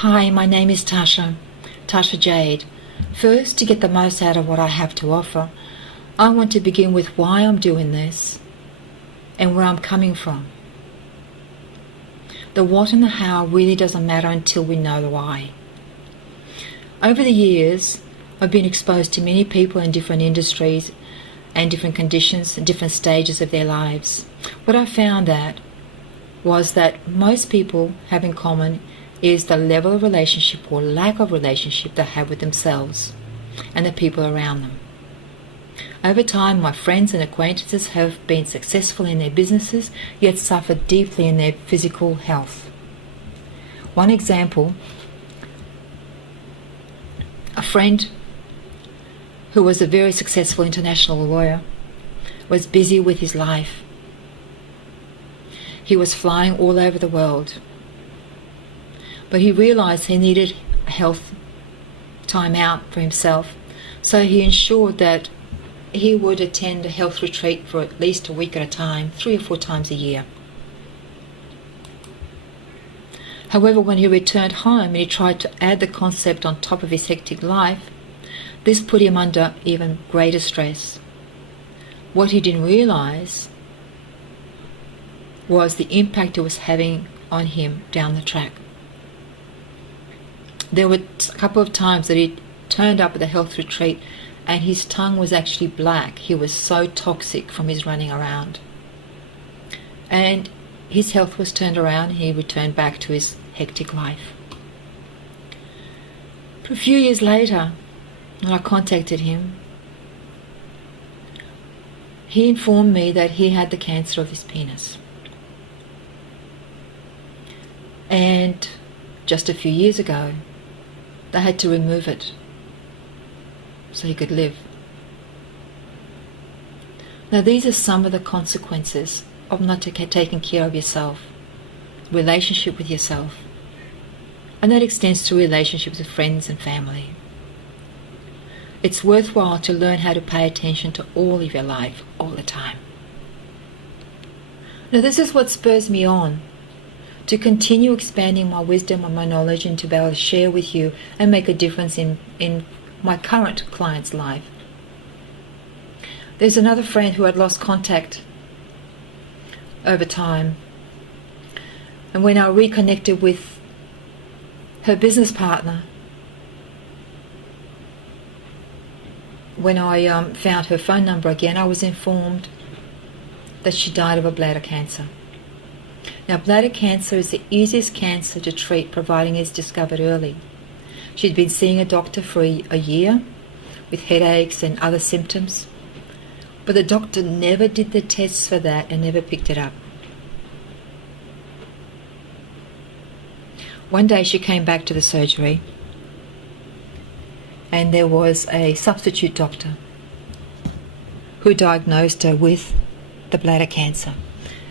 Hi, my name is Tasha Jade. First, to get the most out of what I have to offer, I want to begin with why I'm doing this and where I'm coming from. The what and the how really doesn't matter until we know the why. Over the years, I've been exposed to many people in different industries and different conditions and different stages of their lives. What I found was that most people have in common is the level of relationship or lack of relationship they have with themselves and the people around them. Over time, my friends and acquaintances have been successful in their businesses, yet suffered deeply in their physical health. One example, a friend who was a very successful international lawyer was busy with his life. He was flying all over the world, but he realized he needed a health time out for himself, so he ensured that he would attend a health retreat for at least a week at a time, 3 or 4 times a year. However, when he returned home and he tried to add the concept on top of his hectic life, this put him under even greater stress. What he didn't realize was the impact it was having on him down the track. There were a couple of times that he turned up at the health retreat and his tongue was actually black. He was so toxic from his running around. And his health was turned around. He returned back to his hectic life. But a few years later, when I contacted him, he informed me that he had the cancer of his penis. And just a few years ago, they had to remove it so he could live. Now, these are some of the consequences of not taking care of yourself, relationship with yourself, and that extends to relationships with friends and family. It's worthwhile to learn how to pay attention to all of your life all the time. Now, this is what spurs me on to continue expanding my wisdom and my knowledge and to be able to share with you and make a difference in my current client's life. There's another friend who had lost contact over time, and when I reconnected with her business partner, when I found her phone number again, I was informed that she died of a bladder cancer. Now, bladder cancer is the easiest cancer to treat, providing it's discovered early. She'd been seeing a doctor for a year with headaches and other symptoms, but the doctor never did the tests for that and never picked it up. One day she came back to the surgery and there was a substitute doctor who diagnosed her with the bladder cancer,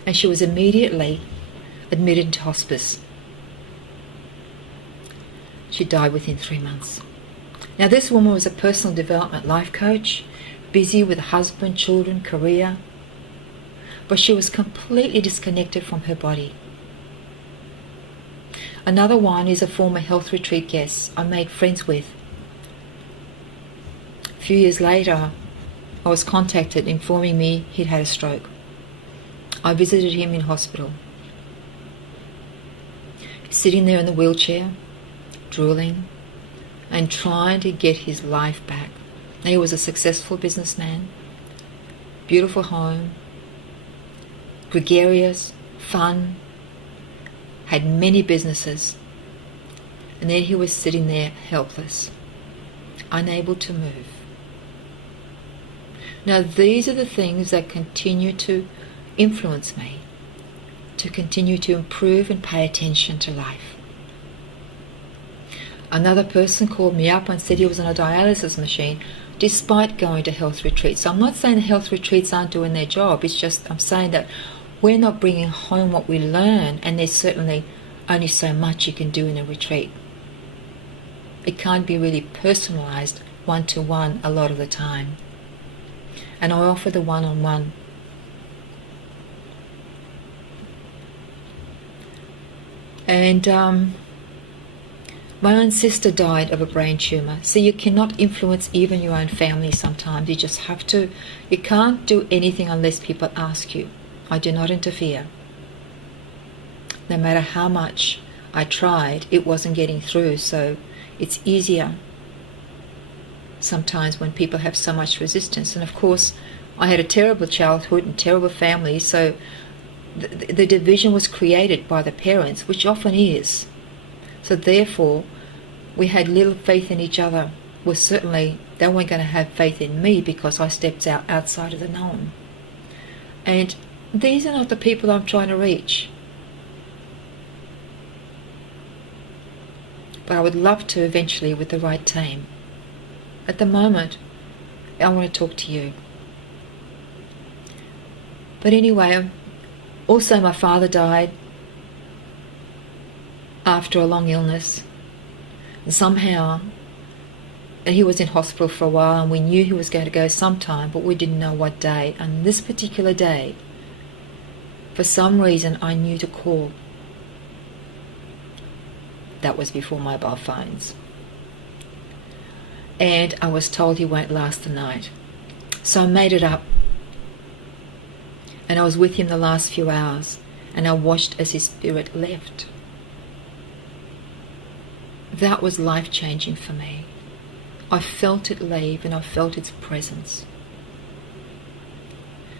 and she was immediately admitted into hospice. She died within 3 months. Now, this woman was a personal development life coach, busy with a husband, children, career, but she was completely disconnected from her body. Another one is a former health retreat guest I made friends with. A few years later, I was contacted informing me he'd had a stroke. I visited him in hospital. Sitting there in the wheelchair, drooling, and trying to get his life back. He was a successful businessman, beautiful home, gregarious, fun, had many businesses, and then he was sitting there helpless, unable to move. Now, these are the things that continue to influence me, to continue to improve and pay attention to life. Another person called me up and said he was on a dialysis machine despite going to health retreats. So I'm not saying the health retreats aren't doing their job, it's just I'm saying that we're not bringing home what we learn, and there's certainly only so much you can do in a retreat. It can't be really personalized one-to-one a lot of the time. And I offer the one-on-one. And My own sister died of a brain tumour, so you cannot influence even your own family sometimes. You just have to. You can't do anything unless people ask you. I do not interfere. No matter how much I tried, it wasn't getting through, so it's easier sometimes when people have so much resistance. And of course, I had a terrible childhood and terrible family, so the division was created by the parents, which often is. So therefore, we had little faith in each other. Well, certainly they weren't going to have faith in me because I stepped outside of the norm. And these are not the people I'm trying to reach. But I would love to eventually with the right team. At the moment, I want to talk to you. But anyway, also my father died after a long illness. And somehow, he was in hospital for a while, and we knew he was going to go sometime, but we didn't know what day. And this particular day, for some reason, I knew to call. That was before mobile phones. And I was told he won't last the night. So I made it up. And I was with him the last few hours, and I watched as his spirit left. That was life-changing for me. I felt it leave, and I felt its presence.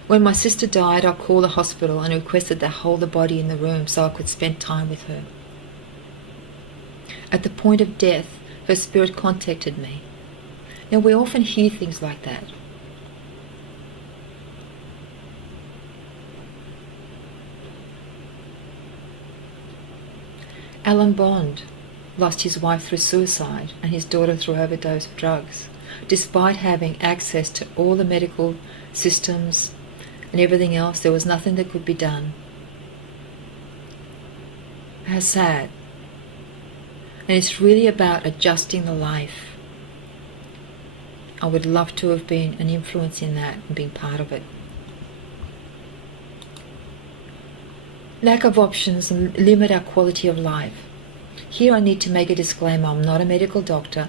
When my sister died, I called the hospital and requested they hold the body in the room so I could spend time with her. At the point of death, her spirit contacted me. Now, we often hear things like that. Alan Bond lost his wife through suicide and his daughter through overdose of drugs, despite having access to all the medical systems and everything else. There was nothing that could be done. How sad. And it's really about adjusting the life. I would love to have been an influence in that and been part of it. Lack of options limit our quality of life. Here I need to make a disclaimer. I'm not a medical doctor.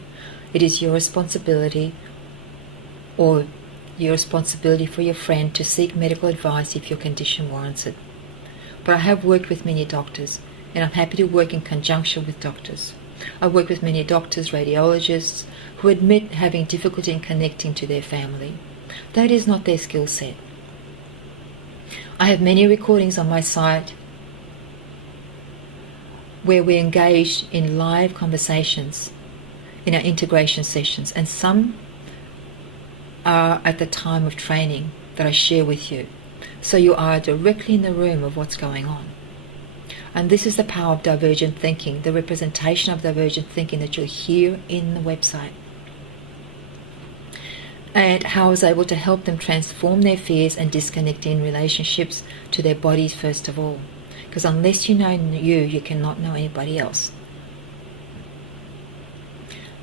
It is your responsibility, or your responsibility for your friend, to seek medical advice if your condition warrants it. But I have worked with many doctors, and I'm happy to work in conjunction with doctors. I work with many doctors, radiologists, who admit having difficulty in connecting to their family. That is not their skill set. I have many recordings on my site where we engage in live conversations in our integration sessions, and some are at the time of training that I share with you. So you are directly in the room of what's going on. And this is the power of divergent thinking, the representation of divergent thinking that you'll hear in the website. And how I was able to help them transform their fears and disconnect in relationships to their bodies first of all. Because unless you know you cannot know anybody else.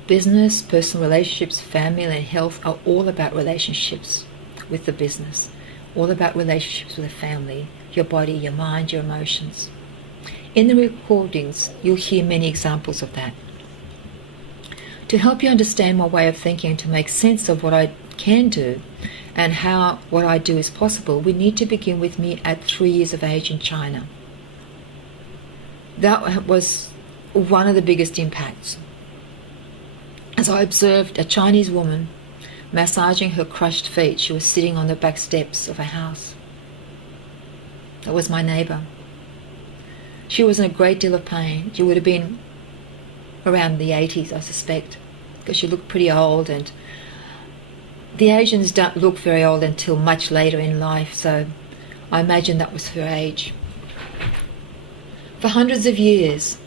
Business, personal relationships, family and health are all about relationships with the business. All about relationships with the family, your body, your mind, your emotions. In the recordings, you'll hear many examples of that. To help you understand my way of thinking and to make sense of what I can do and how what I do is possible, we need to begin with me at 3 years of age in China. That was one of the biggest impacts. As I observed a Chinese woman massaging her crushed feet, she was sitting on the back steps of a house. That was my neighbour. She was in a great deal of pain. She would have been around the 80s, I suspect, because she looked pretty old, and the Asians don't look very old until much later in life, so I imagine that was her age. For hundreds of years,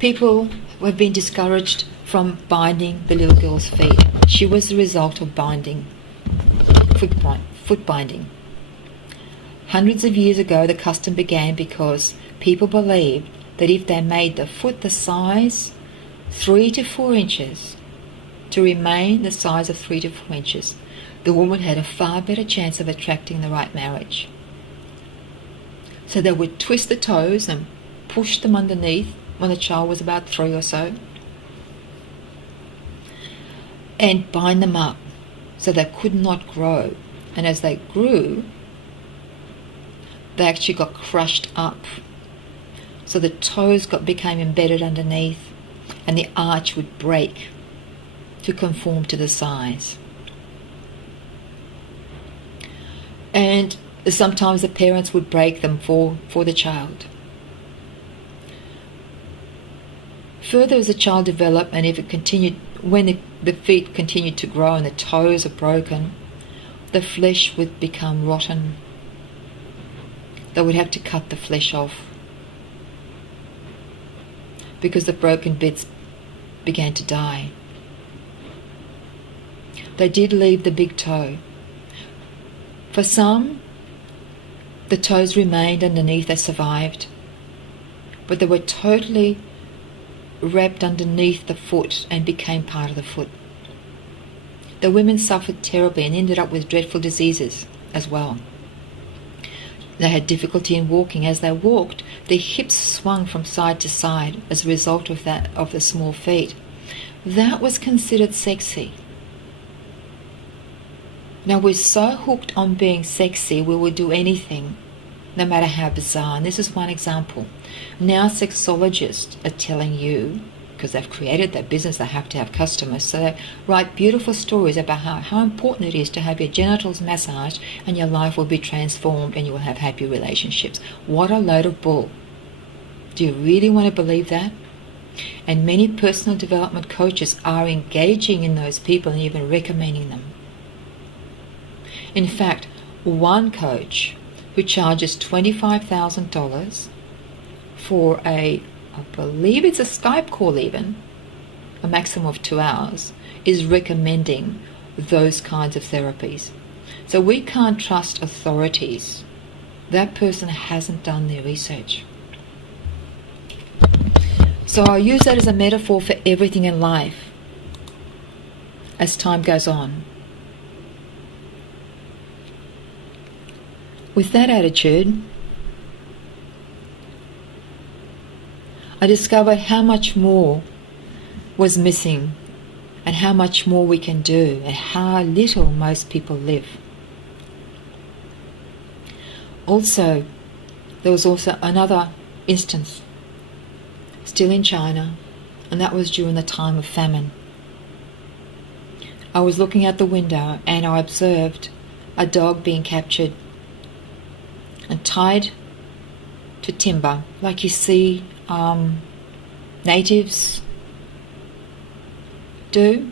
people have been discouraged from binding the little girl's feet. She was the result of binding, foot binding. Hundreds of years ago, the custom began because people believed that if they made the foot the size 3 to 4 inches, to remain the size of 3 to 4 inches, the woman had a far better chance of attracting the right marriage. So they would twist the toes and push them underneath when the child was about 3 or so, and bind them up so they could not grow. And as they grew, they actually got crushed up. So the toes became embedded underneath, and the arch would break to conform to the size. And sometimes the parents would break them for the child. Further, as the child developed, and if it continued, when the feet continued to grow and the toes are broken, the flesh would become rotten. They would have to cut the flesh off because the broken bits began to die. They did leave the big toe. For some, the toes remained underneath, they survived, but they were totally wrapped underneath the foot and became part of the foot. The women suffered terribly and ended up with dreadful diseases as well. They had difficulty in walking. As they walked, their hips swung from side to side as a result of the small feet. That was considered sexy. Now, we're so hooked on being sexy, we will do anything, no matter how bizarre. And this is one example. Now sexologists are telling you, because they've created that business, they have to have customers, so they write beautiful stories about how important it is to have your genitals massaged and your life will be transformed and you will have happy relationships. What a load of bull. Do you really want to believe that? And many personal development coaches are engaging in those people and even recommending them. In fact, one coach who charges $25,000 for I believe it's a Skype call even, a maximum of 2 hours, is recommending those kinds of therapies. So we can't trust authorities. That person hasn't done their research. So I'll use that as a metaphor for everything in life as time goes on. With that attitude, I discovered how much more was missing and how much more we can do and how little most people live. Also, there was also another instance, still in China, and that was during the time of famine. I was looking out the window and I observed a dog being captured and tied to timber, like you see natives do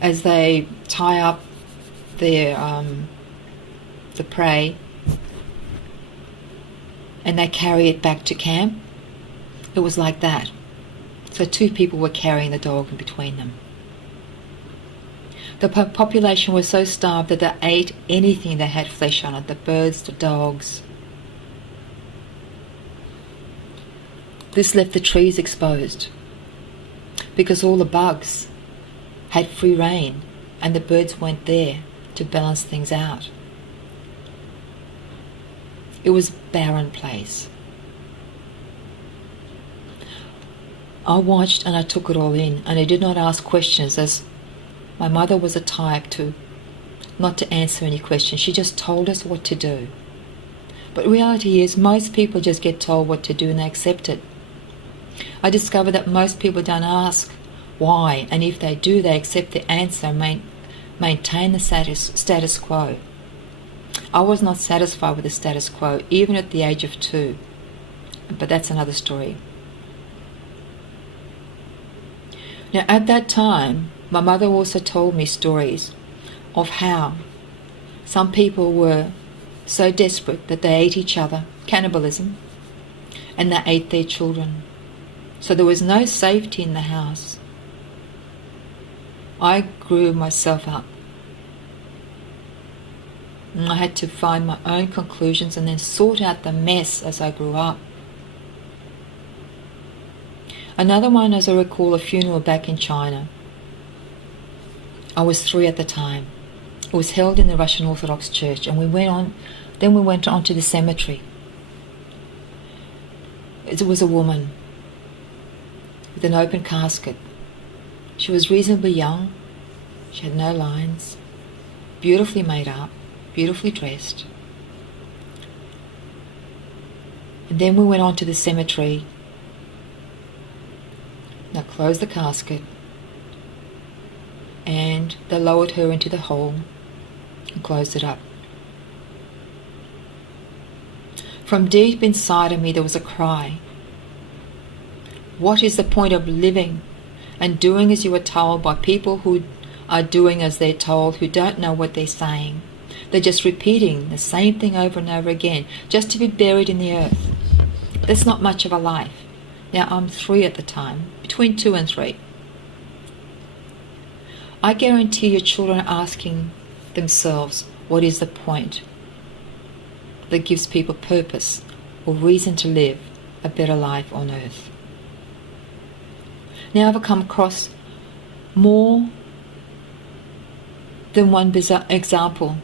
as they tie up their the prey and they carry it back to camp. It was like that. So 2 people were carrying the dog in between them. The population was so starved that they ate anything that had flesh on it, the birds, the dogs. This left the trees exposed because all the bugs had free rein and the birds weren't there to balance things out. It was a barren place. I watched and I took it all in, and I did not ask questions, as my mother was a type not to answer any questions. She just told us what to do. But reality is most people just get told what to do and they accept it. I discovered that most people don't ask why, and if they do, they accept the answer and maintain the status quo. I was not satisfied with the status quo, even at the age of 2, but that's another story. Now, at that time, my mother also told me stories of how some people were so desperate that they ate each other, cannibalism, and they ate their children. So there was no safety in the house. I grew myself up. And I had to find my own conclusions and then sort out the mess as I grew up. Another one, as I recall, a funeral back in China. I was 3 at the time. It was held in the Russian Orthodox Church, and we went on to the cemetery. It was a woman. with an open casket. She was reasonably young. She had no lines, beautifully made up, beautifully dressed. And then we went on to the cemetery. Now closed the casket, and they lowered her into the hole and closed it up. From deep inside of me there was a cry. What is the point of living and doing as you are told by people who are doing as they're told, who don't know what they're saying? They're just repeating the same thing over and over again, just to be buried in the earth. That's not much of a life. Now, I'm 3 at the time, between 2 and 3. I guarantee your children are asking themselves, what is the point that gives people purpose or reason to live a better life on earth? Now I've come across more than one bizarre example.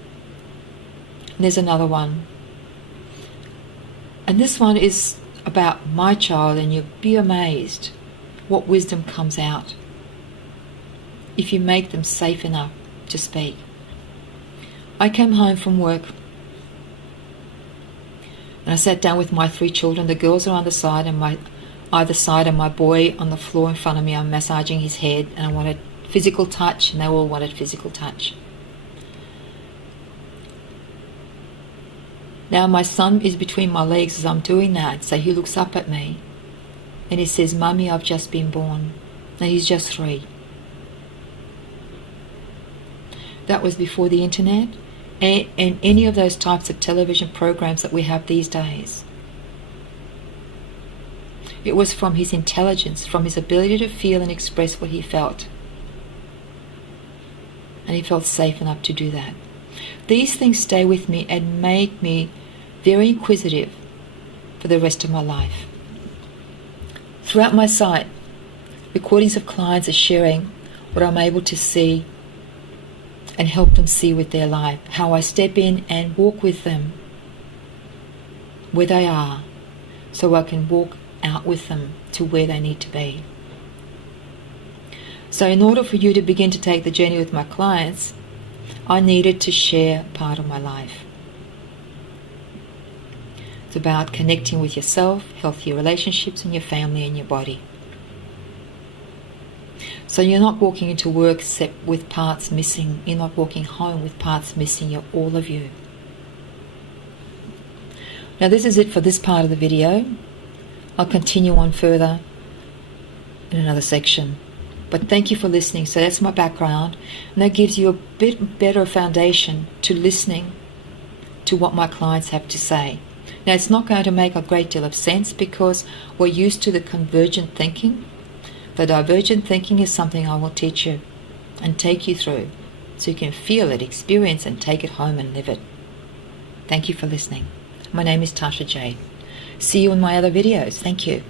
There's another one. And this one is about my child, and you'll be amazed what wisdom comes out if you make them safe enough to speak. I came home from work and I sat down with my 3 children. The girls are on the side and either side, and my boy on the floor in front of me. I'm massaging his head, and I wanted physical touch, and they all wanted physical touch. Now my son is between my legs as I'm doing that, so he looks up at me and he says, "Mummy, I've just been born." And he's just 3. That was before the internet and any of those types of television programs that we have these days. It was from his intelligence, from his ability to feel and express what he felt. And he felt safe enough to do that. These things stay with me and make me very inquisitive for the rest of my life. Throughout my site, recordings of clients are sharing what I'm able to see and help them see with their life, how I step in and walk with them where they are, so I can walk out with them to where they need to be. So in order for you to begin to take the journey with my clients, I needed to share part of my life. It's about connecting with yourself, healthy relationships, and your family and your body. So you're not walking into work except with parts missing. You're not walking home with parts missing. You're all of you. Now this is it for this part of the video. I'll continue on further in another section. But thank you for listening. So that's my background, and that gives you a bit better foundation to listening to what my clients have to say. Now it's not going to make a great deal of sense because we're used to the convergent thinking. The divergent thinking is something I will teach you and take you through so you can feel it, experience, and take it home and live it. Thank you for listening. My name is Tasha Jade. See you in my other videos. Thank you.